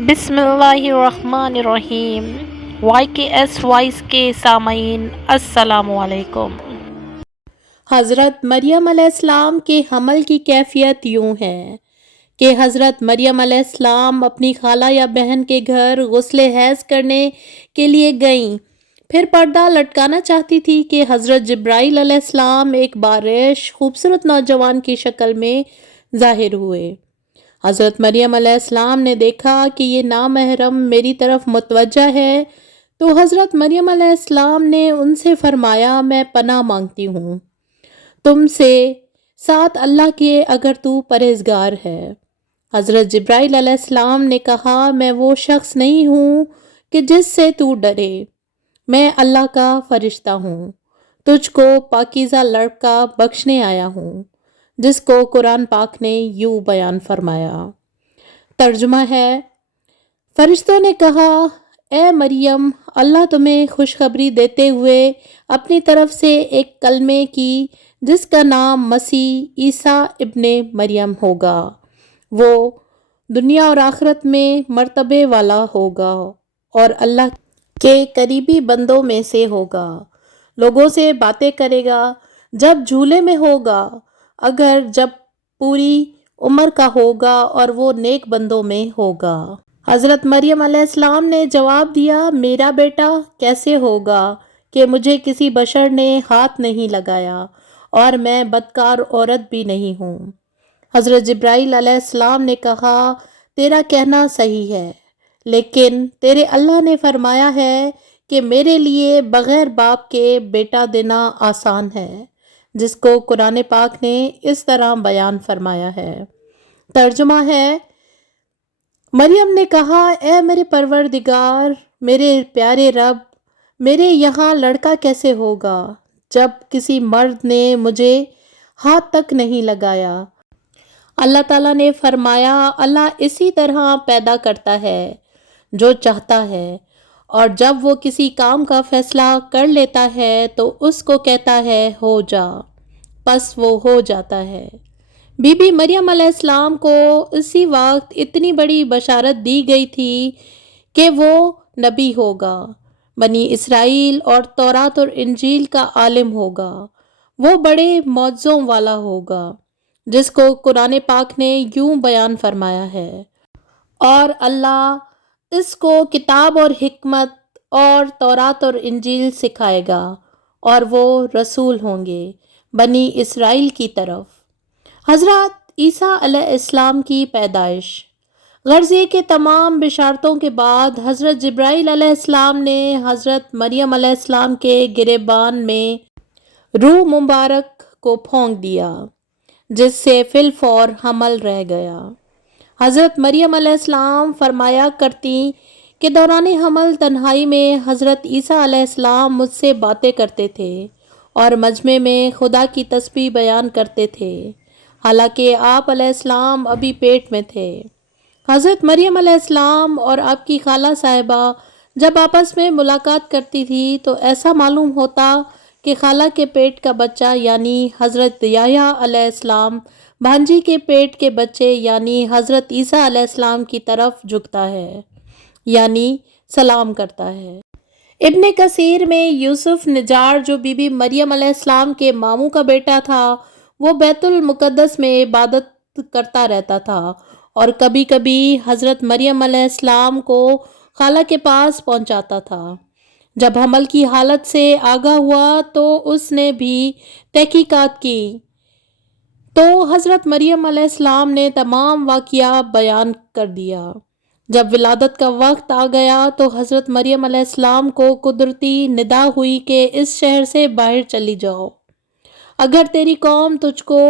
بسم اللہ الرحمن الرحیم۔ وائی کے ایس وائس کے سامعین السلام علیکم۔ حضرت مریم علیہ السلام کے حمل کی کیفیت یوں ہے کہ حضرت مریم علیہ السلام اپنی خالہ یا بہن کے گھر غسل حیض کرنے کے لیے گئیں، پھر پردہ لٹکانا چاہتی تھی کہ حضرت جبرائیل علیہ السلام ایک بارش خوبصورت نوجوان کی شکل میں ظاہر ہوئے۔ حضرت مریم علیہ السلام نے دیکھا کہ یہ نامحرم میری طرف متوجہ ہے، تو حضرت مریم علیہ السلام نے ان سے فرمایا، میں پناہ مانگتی ہوں تم سے، ساتھ اللہ کے، اگر تو پرہیزگار ہے۔ حضرت جبرائیل علیہ السلام نے کہا، میں وہ شخص نہیں ہوں کہ جس سے تو ڈرے، میں اللہ کا فرشتہ ہوں، تجھ کو پاکیزہ لڑکا بخشنے آیا ہوں، جس کو قرآن پاک نے یوں بیان فرمایا۔ ترجمہ ہے، فرشتوں نے کہا، اے مریم، اللہ تمہیں خوشخبری دیتے ہوئے اپنی طرف سے ایک کلمے کی جس کا نام مسیح عیسیٰ ابن مریم ہوگا، وہ دنیا اور آخرت میں مرتبے والا ہوگا اور اللہ کے قریبی بندوں میں سے ہوگا، لوگوں سے باتیں کرے گا جب جھولے میں ہوگا، اگر جب پوری عمر کا ہوگا، اور وہ نیک بندوں میں ہوگا۔ حضرت مریم علیہ السلام نے جواب دیا، میرا بیٹا کیسے ہوگا کہ مجھے کسی بشر نے ہاتھ نہیں لگایا اور میں بدکار عورت بھی نہیں ہوں۔ حضرت جبرائیل علیہ السلام نے کہا، تیرا کہنا صحیح ہے، لیکن تیرے اللہ نے فرمایا ہے کہ میرے لیے بغیر باپ کے بیٹا دینا آسان ہے، جس کو قرآن پاک نے اس طرح بیان فرمایا ہے۔ ترجمہ ہے، مریم نے کہا، اے میرے پروردگار، میرے پیارے رب، میرے یہاں لڑکا کیسے ہوگا جب کسی مرد نے مجھے ہاتھ تک نہیں لگایا۔ اللہ تعالیٰ نے فرمایا، اللہ اسی طرح پیدا کرتا ہے جو چاہتا ہے، اور جب وہ کسی کام کا فیصلہ کر لیتا ہے تو اس کو کہتا ہے ہو جا، پس وہ ہو جاتا ہے۔ بی بی مریم علیہ السلام کو اسی وقت اتنی بڑی بشارت دی گئی تھی کہ وہ نبی ہوگا، بنی اسرائیل اور تورات اور انجیل کا عالم ہوگا، وہ بڑے معجزوں والا ہوگا، جس کو قرآن پاک نے یوں بیان فرمایا ہے، اور اللہ اس کو کتاب اور حکمت اور تورات اور انجیل سکھائے گا، اور وہ رسول ہوں گے بنی اسرائیل کی طرف۔ حضرت عیسیٰ علیہ السلام کی پیدائش۔ غرض یہ کہ تمام بشارتوں کے بعد حضرت جبرائیل علیہ السلام نے حضرت مریم علیہ السلام کے گریبان میں روح مبارک کو پھونک دیا، جس سے فی الفور حمل رہ گیا۔ حضرت مریم علیہ السلام فرمایا کرتی کہ دوران حمل تنہائی میں حضرت عیسیٰ علیہ السلام مجھ سے باتیں کرتے تھے اور مجمع میں خدا کی تسبیح بیان کرتے تھے، حالانکہ آپ علیہ السلام ابھی پیٹ میں تھے۔ حضرت مریم علیہ السلام اور آپ کی خالہ صاحبہ جب آپس میں ملاقات کرتی تھی تو ایسا معلوم ہوتا کہ خالہ کے پیٹ کا بچہ یعنی حضرت یحییٰ علیہ السلام بھانجی کے پیٹ کے بچے یعنی حضرت عیسیٰ علیہ السلام کی طرف جھکتا ہے، یعنی سلام کرتا ہے۔ ابن کثیر میں یوسف نجار جو بی بی مریم علیہ السلام کے ماموں کا بیٹا تھا، وہ بیت المقدس میں عبادت کرتا رہتا تھا اور کبھی کبھی حضرت مریم علیہ السلام کو خالہ کے پاس پہنچاتا تھا۔ جب حمل کی حالت سے آگاہ ہوا تو اس نے بھی تحقیقات کی، تو حضرت مریم علیہ السلام نے تمام واقعہ بیان کر دیا۔ جب ولادت کا وقت آ گیا تو حضرت مریم علیہ السلام کو قدرتی ندا ہوئی کہ اس شہر سے باہر چلی جاؤ، اگر تیری قوم تجھ کو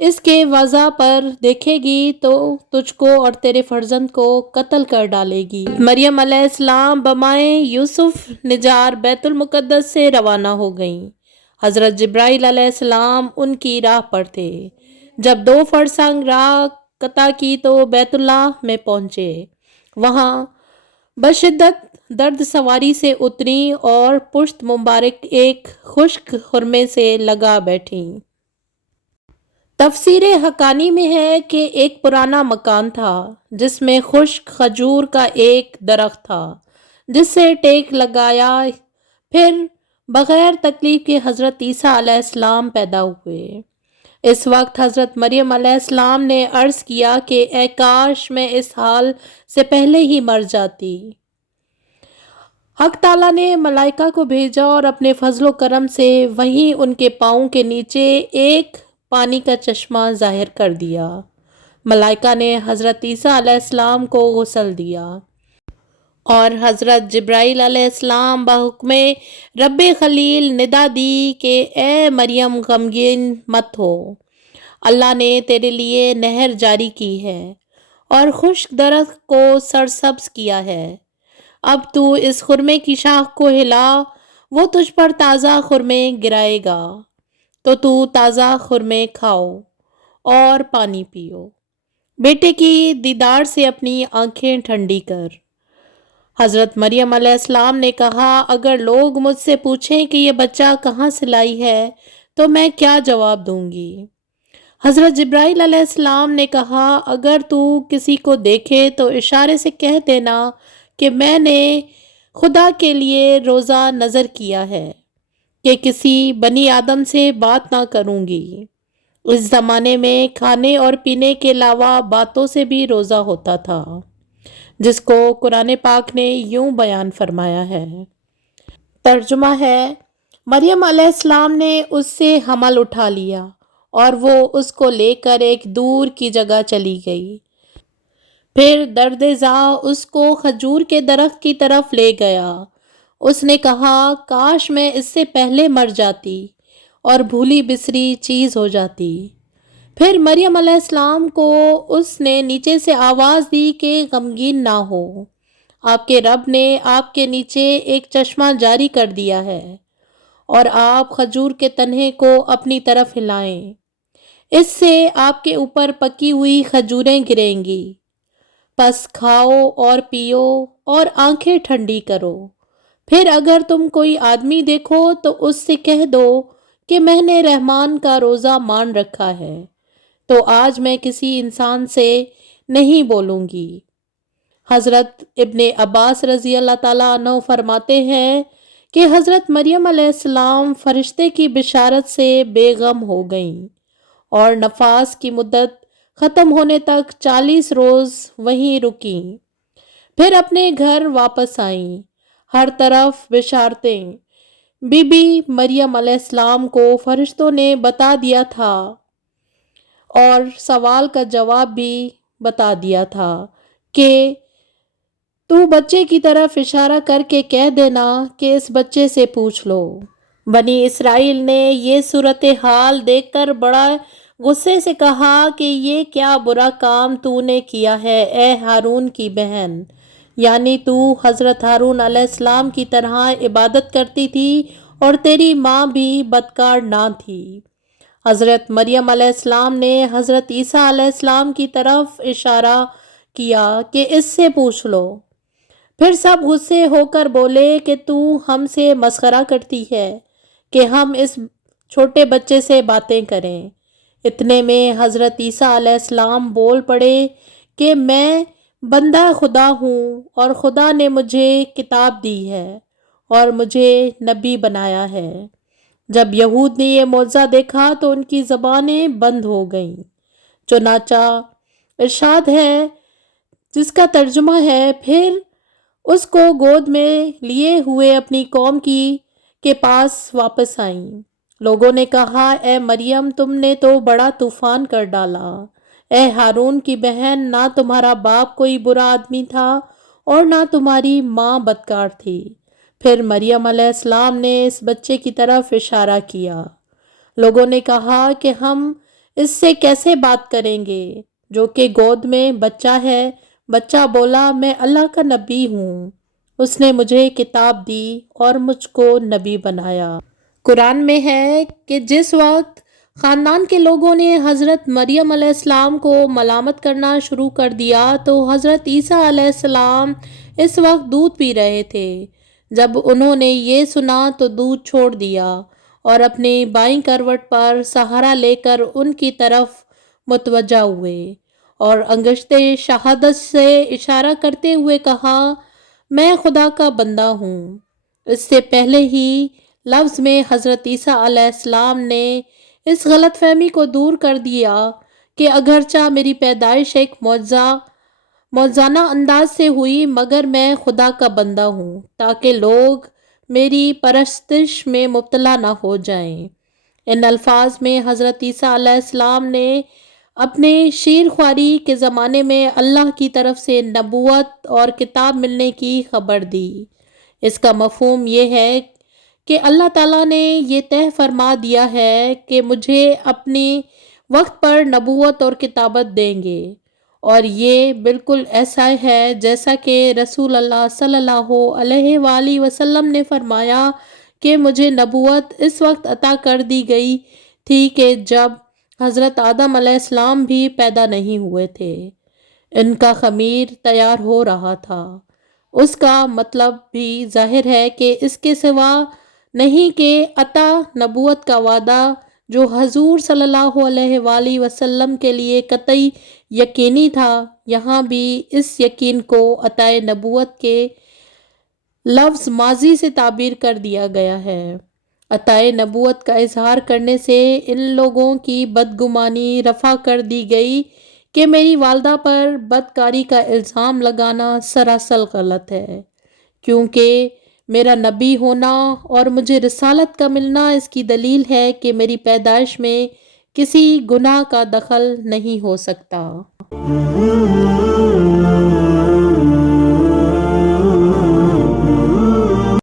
اس کے وضع پر دیکھے گی تو تجھ کو اور تیرے فرزند کو قتل کر ڈالے گی۔ مریم علیہ السلام بمائے یوسف نجار بیت المقدس سے روانہ ہو گئیں۔ حضرت جبرائیل علیہ السلام ان کی راہ پر تھے۔ جب 2 فرسنگ راہ قطع کی تو بیت اللہ میں پہنچے، وہاں بشدت درد سواری سے اتریں اور پشت مبارک ایک خشک خرمے سے لگا بیٹھیں۔ تفسیر حقانی میں ہے کہ ایک پرانا مکان تھا جس میں خشک کھجور کا ایک درخت تھا جس سے ٹیک لگایا پھر بغیر تکلیف کے حضرت عیسیٰ علیہ السلام پیدا ہوئے۔ اس وقت حضرت مریم علیہ السلام نے عرض کیا کہ اے کاش میں اس حال سے پہلے ہی مر جاتی۔ حق تعالیٰ نے ملائکہ کو بھیجا اور اپنے فضل و کرم سے وہیں ان کے پاؤں کے نیچے ایک پانی کا چشمہ ظاہر کر دیا۔ ملائکہ نے حضرت عیسیٰ علیہ السلام کو غسل دیا اور حضرت جبرائیل علیہ السلام بحکم رب خلیل ندا دی کہ اے مریم غمگین مت ہو، اللہ نے تیرے لیے نہر جاری کی ہے اور خشک درخت کو سرسبز کیا ہے۔ اب تو اس خرمے کی شاخ کو ہلا، وہ تجھ پر تازہ خرمے گرائے گا، تو تازہ خرمے کھاؤ اور پانی پیو، بیٹے کی دیدار سے اپنی آنکھیں ٹھنڈی کر۔ حضرت مریم علیہ السلام نے کہا اگر لوگ مجھ سے پوچھیں کہ یہ بچہ کہاں سے لائی ہے تو میں کیا جواب دوں گی؟ حضرت جبرائیل علیہ السلام نے کہا اگر تو کسی کو دیکھے تو اشارے سے کہہ دینا کہ میں نے خدا کے لیے روزہ نظر کیا ہے کہ کسی بنی آدم سے بات نہ کروں گی۔ اس زمانے میں کھانے اور پینے کے علاوہ باتوں سے بھی روزہ ہوتا تھا، جس کو قرآن پاک نے یوں بیان فرمایا ہے۔ ترجمہ ہے، مریم علیہ السلام نے اس سے حمل اٹھا لیا اور وہ اس کو لے کر ایک دور کی جگہ چلی گئی۔ پھر درد زا اس کو کھجور کے درخت کی طرف لے گیا۔ اس نے کہا کاش میں اس سے پہلے مر جاتی اور بھولی بسری چیز ہو جاتی۔ پھر مریم علیہ السلام کو اس نے نیچے سے آواز دی کہ غمگین نہ ہو، آپ کے رب نے آپ کے نیچے ایک چشمہ جاری کر دیا ہے اور آپ کھجور کے تنے کو اپنی طرف ہلائیں، اس سے آپ کے اوپر پکی ہوئی کھجوریں گریں گی، پس کھاؤ اور پیو اور آنکھیں ٹھنڈی کرو۔ پھر اگر تم کوئی آدمی دیکھو تو اس سے کہہ دو کہ میں نے رحمان کا روزہ مان رکھا ہے، تو آج میں کسی انسان سے نہیں بولوں گی۔ حضرت ابن عباس رضی اللہ تعالیٰ عنہ فرماتے ہیں کہ حضرت مریم علیہ السلام فرشتے کی بشارت سے بے غم ہو گئیں اور نفاس کی مدت ختم ہونے تک 40 روز وہیں رکیں، پھر اپنے گھر واپس آئیں۔ ہر طرف بشارتیں۔ بی بی مریم علیہ السلام کو فرشتوں نے بتا دیا تھا اور سوال کا جواب بھی بتا دیا تھا کہ تو بچے کی طرف اشارہ کر کے کہہ دینا کہ اس بچے سے پوچھ لو۔ بنی اسرائیل نے یہ صورتحال دیکھ کر بڑا غصے سے کہا کہ یہ کیا برا کام تو نے کیا ہے اے ہارون کی بہن، یعنی تو حضرت ہارون علیہ السلام کی طرح عبادت کرتی تھی اور تیری ماں بھی بدکار نہ تھی۔ حضرت مریم علیہ السلام نے حضرت عیسیٰ علیہ السلام کی طرف اشارہ کیا کہ اس سے پوچھ لو۔ پھر سب غصے ہو کر بولے کہ تو ہم سے مسخرہ کرتی ہے کہ ہم اس چھوٹے بچے سے باتیں کریں۔ اتنے میں حضرت عیسیٰ علیہ السلام بول پڑے کہ میں بندہ خدا ہوں اور خدا نے مجھے کتاب دی ہے اور مجھے نبی بنایا ہے۔ جب یہود نے یہ معجزہ دیکھا تو ان کی زبانیں بند ہو گئیں۔ چنانچہ ارشاد ہے جس کا ترجمہ ہے پھر اس کو گود میں لیے ہوئے اپنی قوم کے پاس واپس آئیں۔ لوگوں نے کہا اے مریم تم نے تو بڑا طوفان کر ڈالا، اے ہارون کی بہن نہ تمہارا باپ کوئی برا آدمی تھا اور نہ تمہاری ماں بدکار تھی۔ پھر مریم علیہ السلام نے اس بچے کی طرف اشارہ کیا۔ لوگوں نے کہا کہ ہم اس سے کیسے بات کریں گے جو کہ گود میں بچہ ہے؟ بچہ بولا میں اللہ کا نبی ہوں، اس نے مجھے کتاب دی اور مجھ کو نبی بنایا۔ قرآن میں ہے کہ جس وقت خاندان کے لوگوں نے حضرت مریم علیہ السلام کو ملامت کرنا شروع کر دیا تو حضرت عیسیٰ علیہ السلام اس وقت دودھ پی رہے تھے۔ جب انہوں نے یہ سنا تو دودھ چھوڑ دیا اور اپنی بائیں کروٹ پر سہارا لے کر ان کی طرف متوجہ ہوئے اور انگشت شہادت سے اشارہ کرتے ہوئے کہا، میں خدا کا بندہ ہوں۔ اس سے پہلے ہی لفظ میں حضرت عیسیٰ علیہ السلام نے اس غلط فہمی کو دور کر دیا کہ اگرچہ میری پیدائش ایک موزانہ انداز سے ہوئی مگر میں خدا کا بندہ ہوں، تاکہ لوگ میری پرستش میں مبتلا نہ ہو جائیں۔ ان الفاظ میں حضرت عیسیٰ علیہ السلام نے اپنے شیر خواری کے زمانے میں اللہ کی طرف سے نبوت اور کتاب ملنے کی خبر دی۔ اس کا مفہوم یہ ہے کہ اللہ تعالیٰ نے یہ طے فرما دیا ہے کہ مجھے اپنی وقت پر نبوت اور کتابت دیں گے، اور یہ بالکل ایسا ہے جیسا کہ رسول اللہ صلی اللہ علیہ وآلہ وسلم نے فرمایا کہ مجھے نبوت اس وقت عطا کر دی گئی تھی کہ جب حضرت آدم علیہ السلام بھی پیدا نہیں ہوئے تھے۔ ان کا خمیر تیار ہو رہا تھا۔ اس کا مطلب بھی ظاہر ہے کہ اس کے سوا نہیں کہ عطا نبوت کا وعدہ جو حضور صلی اللہ علیہ وآلہ وسلم کے لیے قطعی یقینی تھا، یہاں بھی اس یقین کو عطا نبوت کے لفظ ماضی سے تعبیر کر دیا گیا ہے۔ عطا نبوت کا اظہار کرنے سے ان لوگوں کی بدگمانی رفع کر دی گئی کہ میری والدہ پر بدکاری کا الزام لگانا سراسر غلط ہے، کیونکہ میرا نبی ہونا اور مجھے رسالت کا ملنا اس کی دلیل ہے کہ میری پیدائش میں کسی گناہ کا دخل نہیں ہو سکتا۔